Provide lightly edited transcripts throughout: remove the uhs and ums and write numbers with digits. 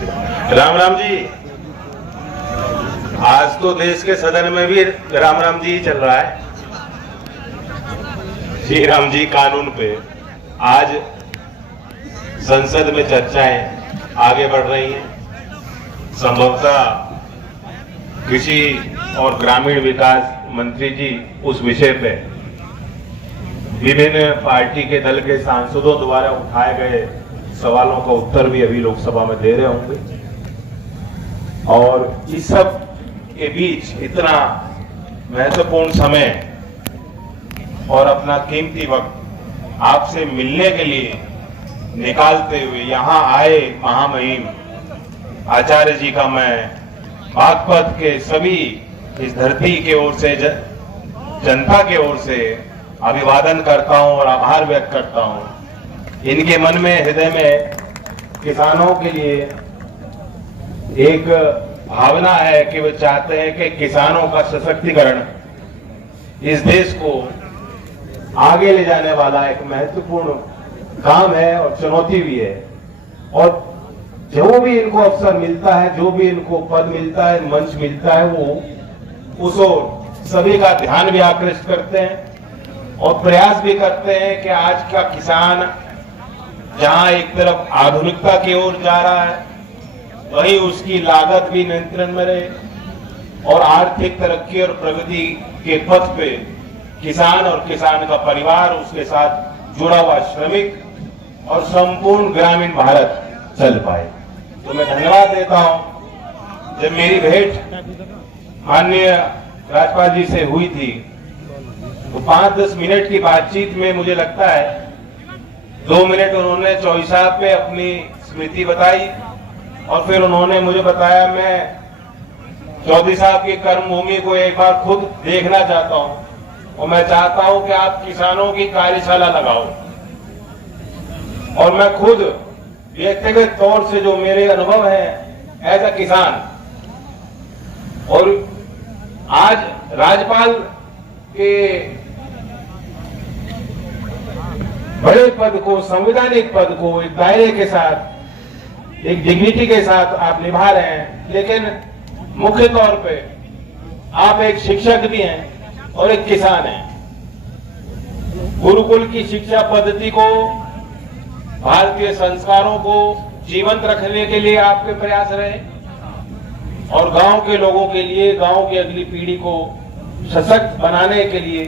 राम राम जी। आज तो देश के सदन में भी राम राम जी चल रहा है। श्री राम जी कानून पे आज संसद में चर्चाएं आगे बढ़ रही हैं। संभवतः कृषि और ग्रामीण विकास मंत्री जी उस विषय पे विभिन्न पार्टी के दल के सांसदों द्वारा उठाए गए सवालों का उत्तर भी अभी लोकसभा में दे रहे होंगे। और इस सब के बीच इतना महत्वपूर्ण समय और अपना कीमती वक्त आपसे मिलने के लिए निकालते हुए यहाँ आए महामहिम आचार्य जी का मैं बागपत के सभी इस धरती के ओर से जनता के ओर से अभिवादन करता हूं और आभार व्यक्त करता हूं। इनके मन में हृदय में किसानों के लिए एक भावना है कि वे चाहते हैं कि किसानों का सशक्तिकरण इस देश को आगे ले जाने वाला एक महत्वपूर्ण काम है और चुनौती भी है। और जो भी इनको अवसर मिलता है, जो भी इनको पद मिलता है, मंच मिलता है, वो उस ओर सभी का ध्यान भी आकृष्ट करते हैं और प्रयास भी करते हैं कि आज का किसान जहां एक तरफ आधुनिकता की ओर जा रहा है, वहीं उसकी लागत भी नियंत्रण में रहे और आर्थिक तरक्की और प्रगति के पथ पे किसान और किसान का परिवार, उसके साथ जुड़ा हुआ श्रमिक और संपूर्ण ग्रामीण भारत चल पाए। तो मैं धन्यवाद देता हूं। जब मेरी भेंट माननीय राज्यपाल जी से हुई थी तो 5-10 मिनट की बातचीत में मुझे लगता है 2 मिनट उन्होंने चौधरी साहब पे अपनी स्मृति बताई और फिर उन्होंने मुझे बताया मैं चौधरी साहब की कर्मभूमि को एक बार खुद देखना चाहता हूं और मैं चाहता हूं कि आप किसानों की कार्यशाला लगाओ। और मैं खुद व्यक्तिगत तौर से जो मेरे अनुभव है एज अ किसान, और आज राज्यपाल के बड़े पद को, संवैधानिक पद को एक दायरे के साथ, एक डिग्निटी के साथ आप निभा रहे हैं, लेकिन मुख्य तौर पे आप एक शिक्षक भी हैं और एक किसान हैं। गुरुकुल की शिक्षा पद्धति को, भारतीय संस्कारों को जीवंत रखने के लिए आपके प्रयास रहे और गांव के लोगों के लिए, गांव की अगली पीढ़ी को सशक्त बनाने के लिए,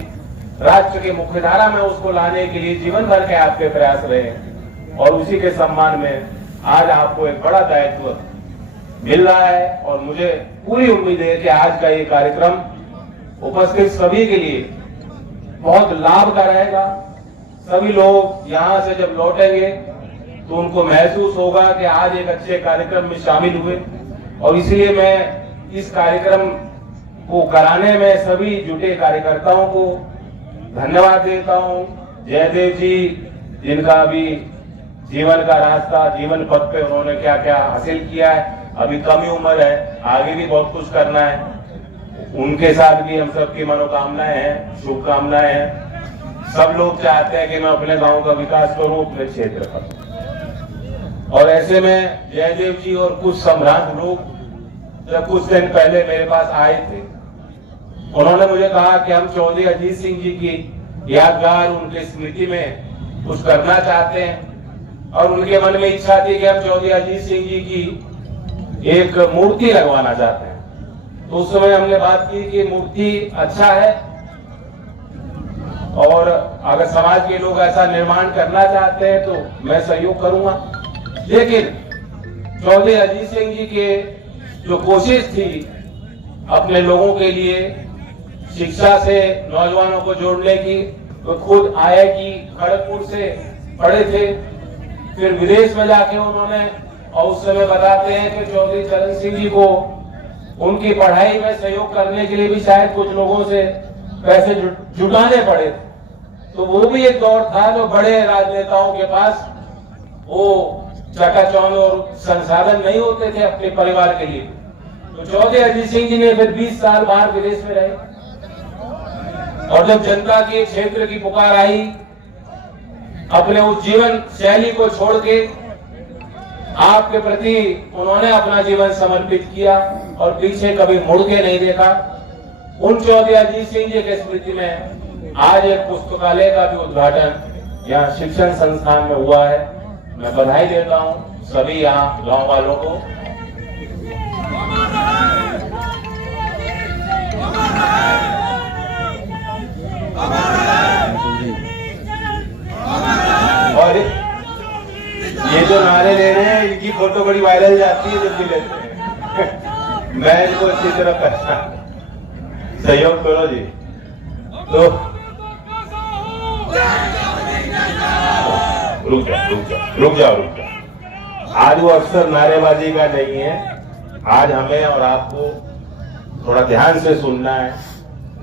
राष्ट्र के मुख्यधारा में उसको लाने के लिए जीवन भर के आपके प्रयास रहे और उसी के सम्मान में आज आपको एक बड़ा दायित्व मिल रहा है। और मुझे पूरी उम्मीद है कि आज का ये कार्यक्रम उपस्थित सभी के लिए बहुत लाभ का रहेगा। सभी लोग यहाँ से जब लौटेंगे तो उनको महसूस होगा कि आज एक अच्छे कार्यक्रम में शामिल हुए। और इसलिए मैं इस कार्यक्रम को कराने में सभी जुटे कार्यकर्ताओं को धन्यवाद देता हूं। जयदेव जी, जिनका भी जीवन का रास्ता, जीवन पथ पे उन्होंने क्या क्या हासिल किया है, अभी कम ही उम्र है, आगे भी बहुत कुछ करना है, उनके साथ भी हम सबकी मनोकामनाएं हैं, शुभकामनाएं हैं। सब लोग चाहते हैं कि मैं अपने गांव का विकास करूं, अपने क्षेत्र का। और ऐसे में जयदेव जी और कुछ सम्राट लोग जब कुछ दिन पहले मेरे पास आए थे, उन्होंने मुझे कहा कि हम चौधरी अजीत सिंह जी की यादगार, उनके स्मृति में कुछ करना चाहते हैं और उनके मन में इच्छा थी कि हम चौधरी अजीत सिंह जी की एक मूर्ति लगवाना चाहते हैं। तो उस समय हमने बात की कि मूर्ति अच्छा है और अगर समाज के लोग ऐसा निर्माण करना चाहते हैं तो मैं सहयोग करूंगा। लेकिन चौधरी अजीत सिंह जी के जो कोशिश थी अपने लोगों के लिए शिक्षा से नौजवानों को जोड़ने की, तो खुद IIT खड़गपुर से पढ़े थे, फिर विदेश में जाके उन्होंने, और उस समय बताते हैं कि चौधरी चरण सिंह जी को उनकी पढ़ाई में सहयोग करने के लिए भी शायद कुछ लोगों से पैसे जुटाने पड़े थे। तो वो भी एक दौर था जो बड़े राजनेताओं के पास वो चकाचौंध और संसाधन नहीं होते थे अपने परिवार के लिए। तो चौधरी अजीत सिंह जी ने फिर 20 साल बाहर विदेश में रहे और जब जनता के क्षेत्र की पुकार आई, अपने उस जीवन शैली को छोड़ के आपके प्रति उन्होंने अपना जीवन समर्पित किया और पीछे कभी मुड़ के नहीं देखा। उन चौधरी अजीत सिंह जी के स्मृति में आज एक पुस्तकालय का भी उद्घाटन यहाँ शिक्षण संस्थान में हुआ है। मैं बधाई देता हूँ सभी यहाँ गांव वालों को। और ये जो नारे ले रहे हैं इनकी फोटो बड़ी वायरल जाती है जब भी लेते हैं। मैं इनको अच्छी तरह पहचान सहयोग करो जी। तो रुक जाओ। आज वो अवसर नारेबाजी का नहीं है। आज हमें और आपको थोड़ा ध्यान से सुनना है।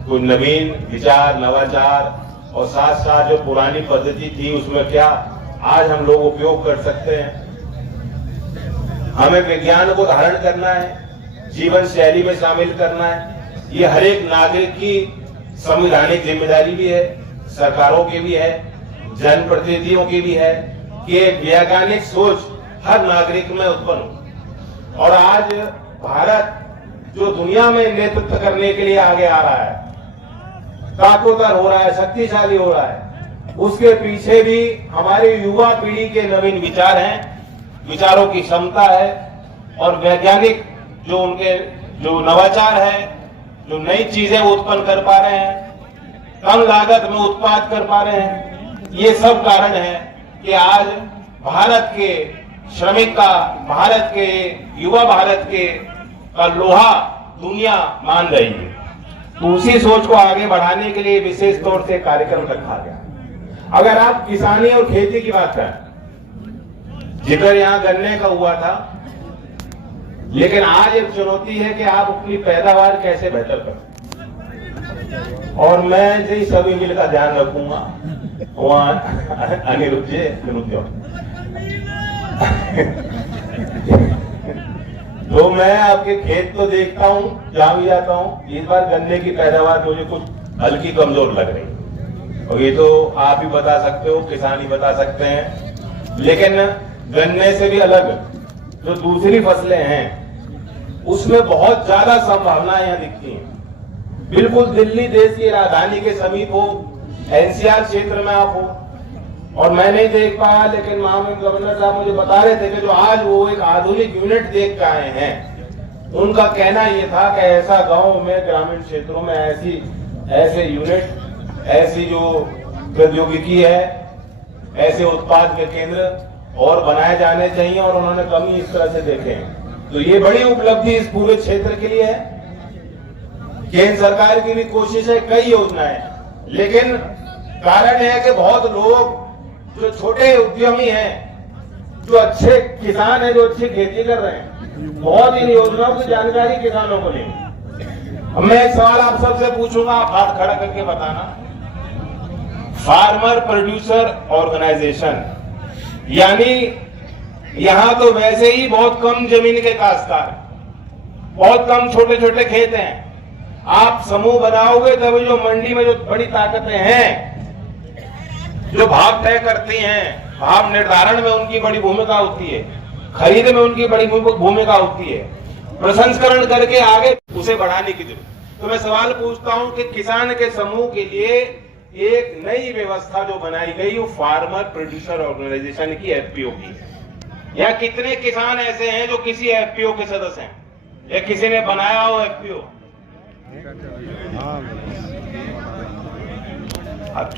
कोई नवीन विचार, नवाचार और साथ साथ जो पुरानी पद्धति थी उसमें क्या आज हम लोग उपयोग कर सकते हैं। हमें विज्ञान को धारण करना है, जीवन शैली में शामिल करना है। ये हर एक नागरिक की संवैधानिक जिम्मेदारी भी है, सरकारों की भी है, जनप्रतिनिधियों की भी है कि एक वैज्ञानिक सोच हर नागरिक में उत्पन्न हो। और आज भारत जो दुनिया में नेतृत्व करने के लिए आगे आ रहा है, ताकतवर हो रहा है, शक्तिशाली हो रहा है, उसके पीछे भी हमारी युवा पीढ़ी के नवीन विचार हैं, विचारों की क्षमता है और वैज्ञानिक जो उनके जो नवाचार है, जो नई चीजें उत्पन्न कर पा रहे हैं, कम लागत में उत्पाद कर पा रहे हैं। ये सब कारण है कि आज भारत के श्रमिक का, भारत के युवा भारत के का लोहा दुनिया मान रही है। तो उसी सोच को आगे बढ़ाने के लिए विशेष तौर से कार्यक्रम रखा गया। अगर आप किसानी और खेती की बात करें, जिक्र यहाँ गन्ने का हुआ था, लेकिन आज एक चुनौती है कि आप अपनी पैदावार कैसे बेहतर करें। और मैं जी सभी मिल का ध्यान रखूंगा। वहां अनिरुद्ध जी तो मैं आपके खेत तो देखता हूँ, जहां भी जाता हूँ। इस बार गन्ने की पैदावार मुझे कुछ हल्की कमजोर लग रही, और ये तो आप ही बता सकते हो, किसान ही बता सकते हैं। लेकिन गन्ने से भी अलग जो दूसरी फसलें हैं उसमें बहुत ज्यादा संभावनाएं यहाँ दिखती हैं। बिल्कुल दिल्ली देश की राजधानी के समीप हो, एनसीआर क्षेत्र में आप हो, और मैं नहीं देख पाया, लेकिन महामहिम गवर्नर साहब मुझे बता रहे थे कि जो आज वो एक आधुनिक यूनिट देख के आए हैं, उनका कहना ये था कि ऐसा गांव में, ग्रामीण क्षेत्रों में ऐसे यूनिट, ऐसी जो प्रौद्योगिकी है, ऐसे उत्पाद के केंद्र और बनाए जाने चाहिए, और उन्होंने कमी इस तरह से देखे हैं। तो ये बड़ी उपलब्धि इस पूरे क्षेत्र के लिए है। केंद्र सरकार की भी कोशिश है, कई योजनाएं, लेकिन कारण है कि बहुत लोग जो छोटे उद्यमी हैं, जो अच्छे किसान हैं, जो अच्छी खेती कर रहे हैं, बहुत इन योजनाओं की जानकारी किसानों को नहीं। अब मैं एक सवाल आप सबसे पूछूंगा, आप हाथ खड़ा करके बताना। फार्मर प्रोड्यूसर ऑर्गेनाइजेशन, यानी यहां तो वैसे ही बहुत कम जमीन के काश्तकार, बहुत कम छोटे छोटे खेत हैं। आप समूह बनाओगे तभी जो मंडी में जो बड़ी ताकतें हैं, जो भाव तय करती हैं, भाव निर्धारण में उनकी बड़ी भूमिका होती है, खरीद में उनकी बड़ी भूमिका होती है, प्रसंस्करण करके आगे उसे बढ़ाने की जरूरत। तो मैं सवाल पूछता हूं कि किसान के समूह के लिए एक नई व्यवस्था जो बनाई गई वो फार्मर प्रोड्यूसर ऑर्गेनाइजेशन की, एफपीओ की है। या कितने किसान ऐसे हैं जो किसी एफपीओ के सदस्य हैं या किसी ने बनाया हो एफपीओ?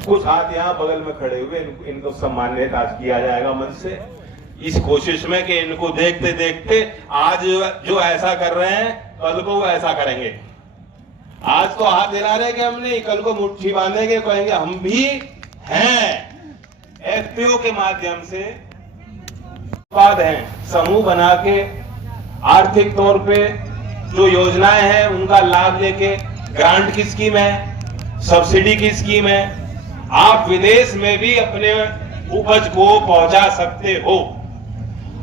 कुछ हाथ यहाँ बगल में खड़े हुए, इनको सम्मानित आज किया जाएगा मंच से, इस कोशिश में कि इनको देखते देखते आज जो ऐसा कर रहे हैं कल को वो ऐसा करेंगे। आज तो हाथ हिला रहे कि हमने, कल को मुट्ठी बांधेंगे, कहेंगे हम भी हैं। एफपीओ के माध्यम से उत्पाद हैं, समूह बना के आर्थिक तौर पे जो योजनाएं हैं उनका लाभ लेके, ग्रांट की स्कीम है, सब्सिडी की स्कीम है, आप विदेश में भी अपने उपज को पहुंचा सकते हो।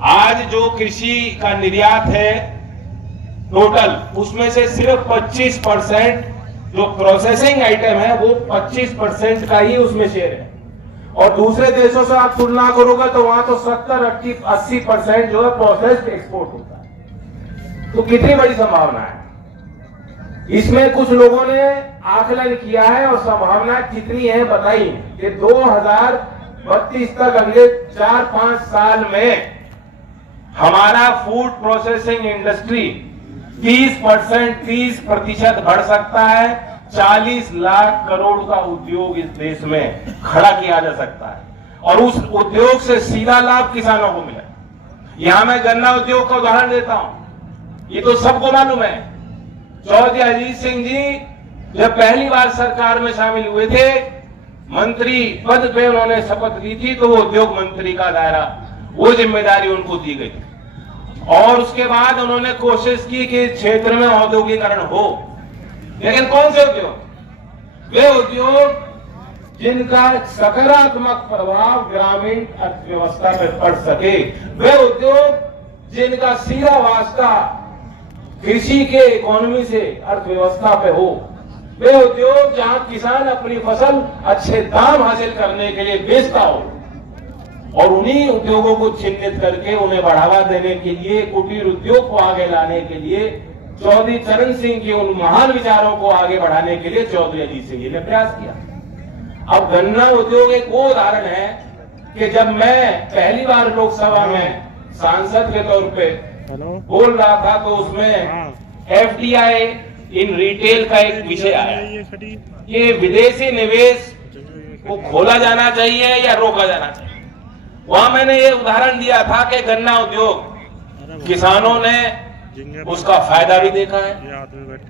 आज जो कृषि का निर्यात है टोटल, उसमें से सिर्फ 25% जो प्रोसेसिंग आइटम है वो 25% का ही उसमें शेयर है। और दूसरे देशों से आप तुलना करोगे तो वहां तो 70-80% जो है प्रोसेस्ड एक्सपोर्ट होता है। तो कितनी बड़ी संभावना है। इसमें कुछ लोगों ने आकलन किया है और संभावना कितनी है बताई कि 2032 तक अगले 4-5 साल में हमारा फूड प्रोसेसिंग इंडस्ट्री 30% बढ़ सकता है। 40 लाख करोड़ का उद्योग इस देश में खड़ा किया जा सकता है और उस उद्योग से सीधा लाभ किसानों को मिले। यहां मैं गन्ना उद्योग का उदाहरण देता हूं, ये तो सबको मालूम है। चौधरी अजीत सिंह जी जब पहली बार सरकार में शामिल हुए थे, मंत्री पद पे उन्होंने शपथ ली थी, तो वो उद्योग मंत्री का दायरा, वो जिम्मेदारी उनको दी गई और उसके बाद उन्होंने कोशिश की कि क्षेत्र में औद्योगिकरण हो। लेकिन कौन से उद्योग? वे उद्योग जिनका सकारात्मक प्रभाव ग्रामीण अर्थव्यवस्था पर पड़ सके, वे उद्योग जिनका सीधा वास्ता कृषि के इकोनॉमी से अर्थव्यवस्था पे हो, वे उद्योग जहां किसान अपनी फसल अच्छे दाम हासिल करने के लिए बेचता हो। और उन्हीं उद्योगों को चिन्हित करके उन्हें बढ़ावा देने के लिए, कुटीर उद्योग को आगे लाने के लिए, चौधरी चरण सिंह के उन महान विचारों को आगे बढ़ाने के लिए चौधरी अजीत सिंह जी ने प्रयास किया। अब गन्ना उद्योग एक वो उदाहरण है कि जब मैं पहली बार लोकसभा में सांसद के तौर पे बोल रहा था तो उसमें FDI इन रिटेल का एक विषय आया कि विदेशी निवेश को खोला जाना चाहिए या रोका जाना चाहिए। वहां मैंने ये उदाहरण दिया था कि गन्ना उद्योग किसानों ने उसका फायदा भी देखा है।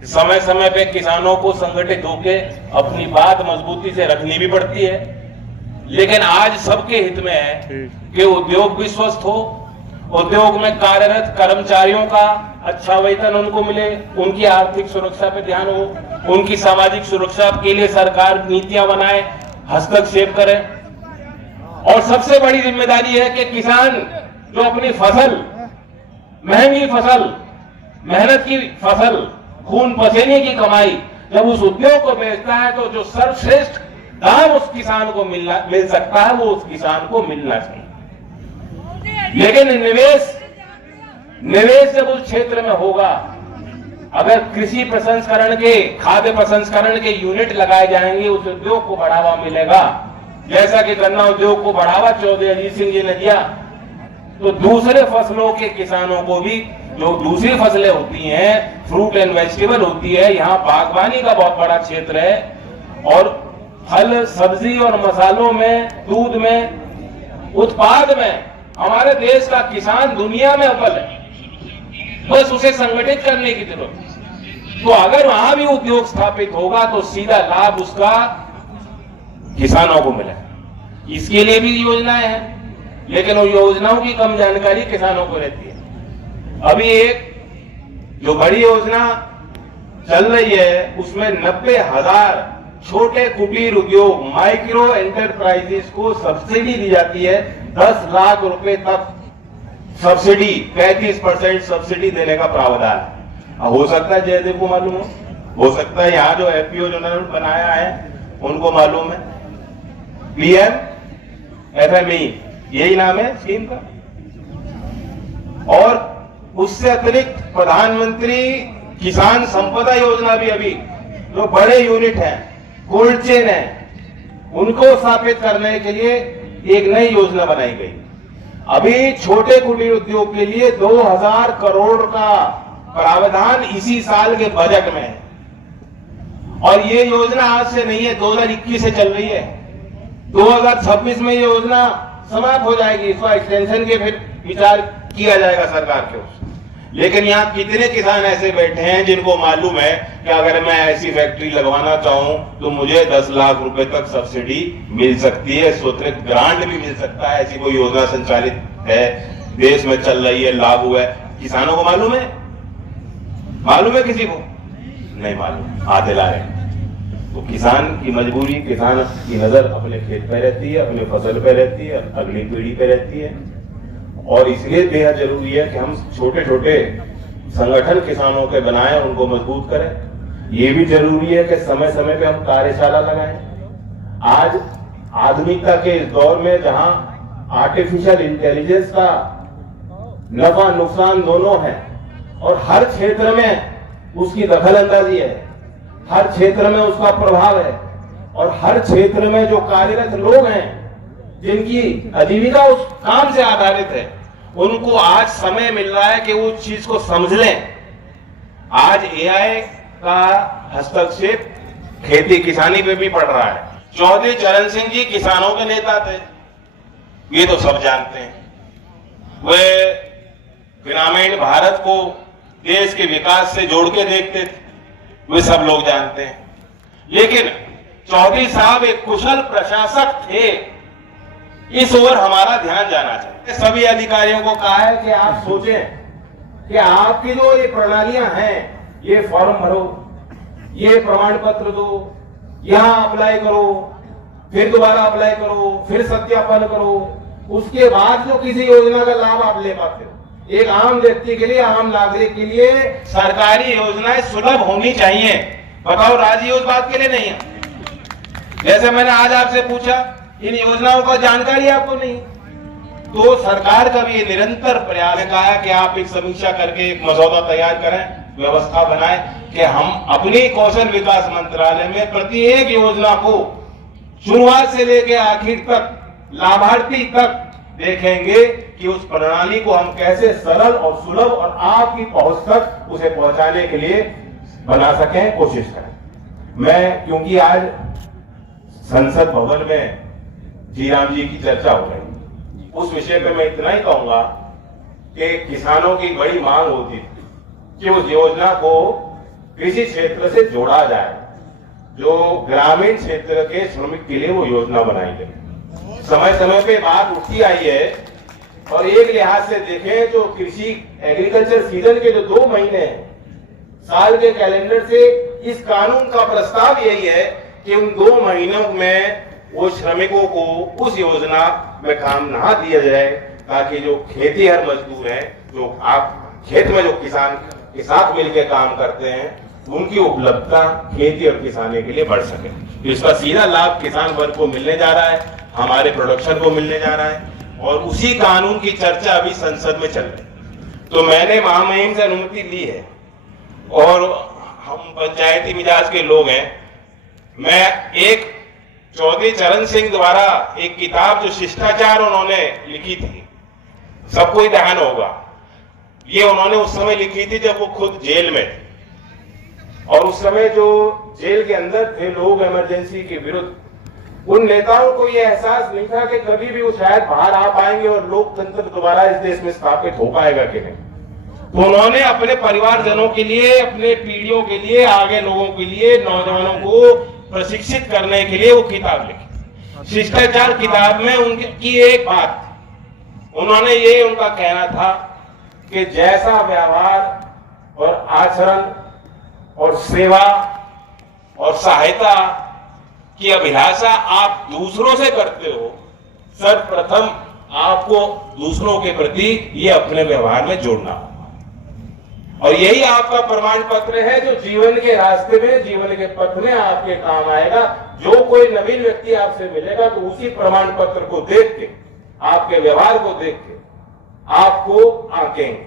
समय समय पे किसानों को संगठित होकर अपनी बात मजबूती से रखनी भी पड़ती है, लेकिन आज सबके हित में है कि उद्योग भी स्वस्थ हो, उद्योग में कार्यरत कर्मचारियों का अच्छा वेतन उनको मिले, उनकी आर्थिक सुरक्षा पे ध्यान हो, उनकी सामाजिक सुरक्षा के लिए सरकार नीतियां बनाए, हस्तक्षेप करे। और सबसे बड़ी जिम्मेदारी है कि किसान जो अपनी फसल, महंगी फसल, मेहनत की फसल, खून पसीने की कमाई जब उस उद्योग को बेचता है तो जो सर्वश्रेष्ठ दाम उस किसान को मिल सकता है वो उस किसान को मिलना चाहिए। लेकिन निवेश जब उस क्षेत्र में होगा, अगर कृषि प्रसंस्करण के, खाद्य प्रसंस्करण के यूनिट लगाए जाएंगे, उस उद्योग को बढ़ावा मिलेगा। जैसा कि गन्ना उद्योग को बढ़ावा चौधरी अजीत सिंह जी ने दिया, तो दूसरे फसलों के किसानों को भी, जो दूसरी फसलें होती हैं, फ्रूट एंड वेजिटेबल होती है, यहाँ बागवानी का बहुत बड़ा क्षेत्र है और फल, सब्जी और मसालों में, दूध में, उत्पाद में हमारे देश का किसान दुनिया में अव्वल है। बस उसे संगठित करने की जरूरत है। तो अगर वहां भी उद्योग स्थापित होगा तो सीधा लाभ उसका किसानों को मिलेगा। इसके लिए भी योजनाएं हैं, लेकिन वो योजनाओं की कम जानकारी किसानों को रहती है। अभी एक जो बड़ी योजना चल रही है उसमें 90,000 छोटे कुटीर उद्योग, माइक्रो एंटरप्राइजेस को सब्सिडी दी जाती है। 10 लाख रुपए तक सब्सिडी, 35% सब्सिडी देने का प्रावधान है। हो सकता है जयदेव को मालूम हो सकता है यहाँ जो FPO जो बनाया है उनको मालूम है। PM FME यही नाम है स्कीम का। और उससे अतिरिक्त प्रधानमंत्री किसान संपदा योजना भी, अभी जो बड़े यूनिट हैं, कोल्ड चेन है, उनको स्थापित करने के लिए एक नई योजना बनाई गई। अभी छोटे कुटीर उद्योग के लिए 2000 करोड़ का प्रावधान इसी साल के बजट में है और ये योजना आज से नहीं है, 2021 से चल रही है। 2026 में ये योजना समाप्त हो जाएगी, इसका एक्सटेंशन के फिर विचार किया जाएगा सरकार के ओर से। लेकिन यहाँ कितने किसान ऐसे बैठे हैं जिनको मालूम है कि अगर मैं ऐसी फैक्ट्री लगवाना चाहूं तो मुझे 10 लाख रुपए तक सब्सिडी मिल सकती है, स्वतंत्र ग्रांट भी मिल सकता है। ऐसी कोई योजना संचालित है, देश में चल रही है, लागू है। किसानों को मालूम है? मालूम है किसी को? नहीं मालूम, हाथ हिला रहे हैं। तो किसान की मजबूरी, किसान की नजर अपने खेत पे रहती है, अपने फसल पे रहती है, अगली पीढ़ी पे रहती है। और इसलिए बेहद जरूरी है कि हम छोटे छोटे संगठन किसानों के बनाएं, उनको मजबूत करें। ये भी जरूरी है कि समय समय पे हम कार्यशाला लगाएं। आज आधुनिकता के इस दौर में जहां आर्टिफिशियल इंटेलिजेंस का नफा नुकसान दोनों है और हर क्षेत्र में उसकी दखल अंदाजी है, हर क्षेत्र में उसका प्रभाव है और हर क्षेत्र में जो कार्यरत लोग हैं जिनकी आजीविका उस काम से आधारित है, उनको आज समय मिल रहा है कि वो उस चीज को समझ लें। आज एआई का हस्तक्षेप खेती किसानी पे भी पड़ रहा है। चौधरी चरण सिंह जी किसानों के नेता थे, ये तो सब जानते हैं। वे ग्रामीण भारत को देश के विकास से जोड़ के देखते थे, वे सब लोग जानते हैं। लेकिन चौधरी साहब एक कुशल प्रशासक थे, इस ओर हमारा ध्यान जाना चाहिए। सभी अधिकारियों को कहा है कि आप सोचें कि आपकी जो ये प्रणालियां हैं, ये फॉर्म भरो, ये प्रमाण पत्र दो, यहां अप्लाई करो, फिर दोबारा अप्लाई करो, फिर सत्यापन करो, उसके बाद जो किसी योजना का लाभ आप ले पाते हो। एक आम व्यक्ति के लिए, आम नागरिक के लिए सरकारी योजनाएं सुलभ होनी चाहिए। बताओ, राजी उस बात के लिए नहीं है? जैसे मैंने आज आपसे पूछा, इन योजनाओं का जानकारी आपको नहीं, तो सरकार का भी निरंतर प्रयास है कि आप एक समीक्षा करके एक मसौदा तैयार करें, व्यवस्था बनाएं कि हम अपनी कौशल विकास मंत्रालय में प्रत्येक योजना को शुरुआत से लेकर आखिर तक, लाभार्थी तक देखेंगे कि उस प्रणाली को हम कैसे सरल और सुलभ और आपकी पहुंच तक उसे पहुंचाने के लिए बना सकें, कोशिश करें। मैं क्योंकि आज संसद भवन में जीराम जी की चर्चा हो रही, उस विषय पे मैं इतना ही कहूंगा कि किसानों की बड़ी मांग होती थी कि उस योजना को कृषि क्षेत्र से जोड़ा जाए, जो ग्रामीण क्षेत्र के श्रमिक के लिए वो योजना बनाई गई। समय समय पे बात उठती आई है और एक लिहाज से देखें जो कृषि एग्रीकल्चर सीजन के जो 2 महीने हैं साल के कैलेंडर से, इस कानून का प्रस्ताव यही है कि उन 2 महीनों में वो श्रमिकों को उस योजना में काम ना दिया जाए, ताकि जो खेतीहर मजदूर हैं, जो आप खेत में जो किसान के साथ मिलकर काम करते हैं, उनकी उपलब्धता खेती और किसानी के लिए बढ़ सके। तो इसका सीधा लाभ किसान वर्ग को मिलने जा रहा है, हमारे प्रोडक्शन को मिलने जा रहा है और उसी कानून की चर्चा अभी संसद में चल रही है। तो मैंने महामहिम से अनुमति ली है और हम पंचायती मिजाज के लोग हैं। मैं एक चौधरी चरण सिंह द्वारा एक किताब जो शिष्टाचार उन्होंने लिखी थी, सबको ही ध्यान होगा, ये उन्होंने उस समय लिखी थी जब वो खुद जेल में थे और उस समय जो जेल के अंदर थे लोग इमरजेंसी के विरुद्ध, उन नेताओं को यह एहसास नहीं था कि कभी भी वो शायद बाहर आ पाएंगे और लोकतंत्र दोबारा इस देश में स्थापित हो पाएगा कि नहीं। तो उन्होंने अपने परिवारजनों के लिए, अपने पीढ़ियों के लिए, आगे लोगों के लिए, नौजवानों को प्रशिक्षित करने के लिए वो किताब लिखी। शिष्टाचार किताब में उनकी एक बात, उन्होंने ये उनका कहना था कि जैसा व्यवहार और आचरण और सेवा और सहायता की अभिलाषा आप दूसरों से करते हो, सर्वप्रथम आपको दूसरों के प्रति ये अपने व्यवहार में जोड़ना होगा। और यही आपका प्रमाण पत्र है जो जीवन के रास्ते में, जीवन के पथ में आपके काम आएगा। जो कोई नवीन व्यक्ति आपसे मिलेगा तो उसी प्रमाण पत्र को देख के, आपके व्यवहार को देख के आपको आंकेंगे।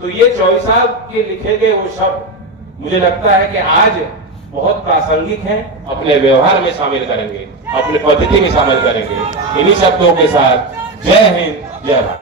तो ये चौधरी साहब के लिखे गए वो शब्द मुझे लगता है कि आज बहुत प्रासंगिक हैं, अपने व्यवहार में शामिल करेंगे, अपने पद्धति में शामिल करेंगे। इन्हीं शब्दों के साथ जय हिंद, जय भारत।